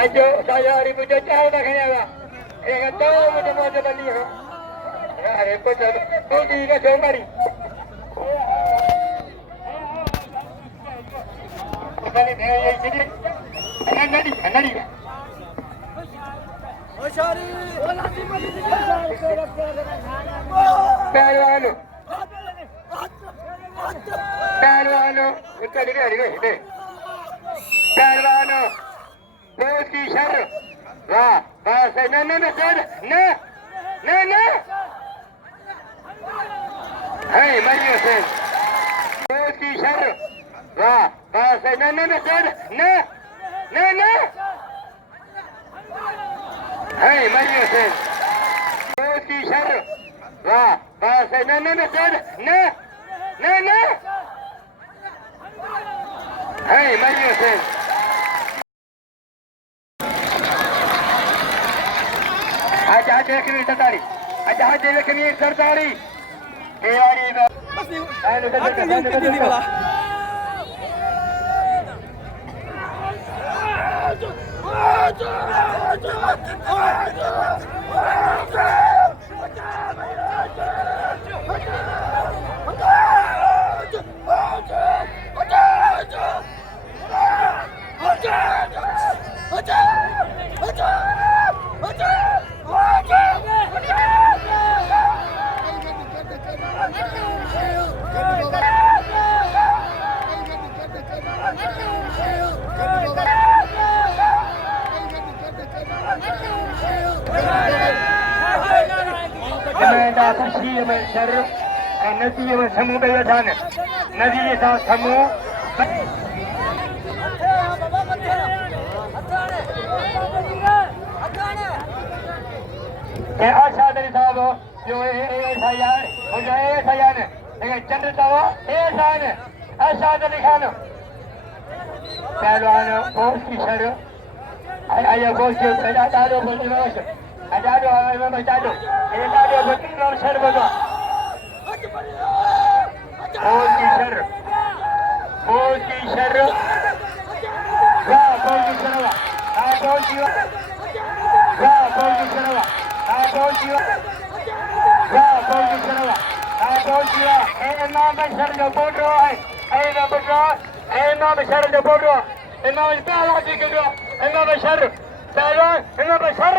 Ayo saya ribu jauh dah kena. Kata macam macam balik. Repot tu. Pergi ke jauh mari. Kali ni jadi. Nadi. Pehलवानों इनका दिखे पहलवानों बहुत की sir वाह बस न है मरियो से बहुत की शर वाह बस न है मरियो से बहुत की शर वाह बस न Hey, Mario says. Aja kami tertarik. Aja kami tertarik. Kewari itu. Akan jadi malah. Kasih mensyarif, nasi semu bejalan, nasi semu. अच्छा dari sahabu, जो saya ने, लेकिन चंद्र साहब ऐसा ने, ऐसा dari खानो, पहलवान बहुत की शर, आया बहुत जो पैदा डालो बहुत जोश, डालो हमें बचा दो, ये डालो बहुत जोश शर बजा, बहुत की शर, वाह बहुत की शर वाह, बहुत की वाह बहुत की शर वाह. Imam Bashar जो बोल रहा है, Imam Bashar जो बोल रहा है, Imam Bashar जी के जो, Imam Bashar, पहलवान Imam Bashar.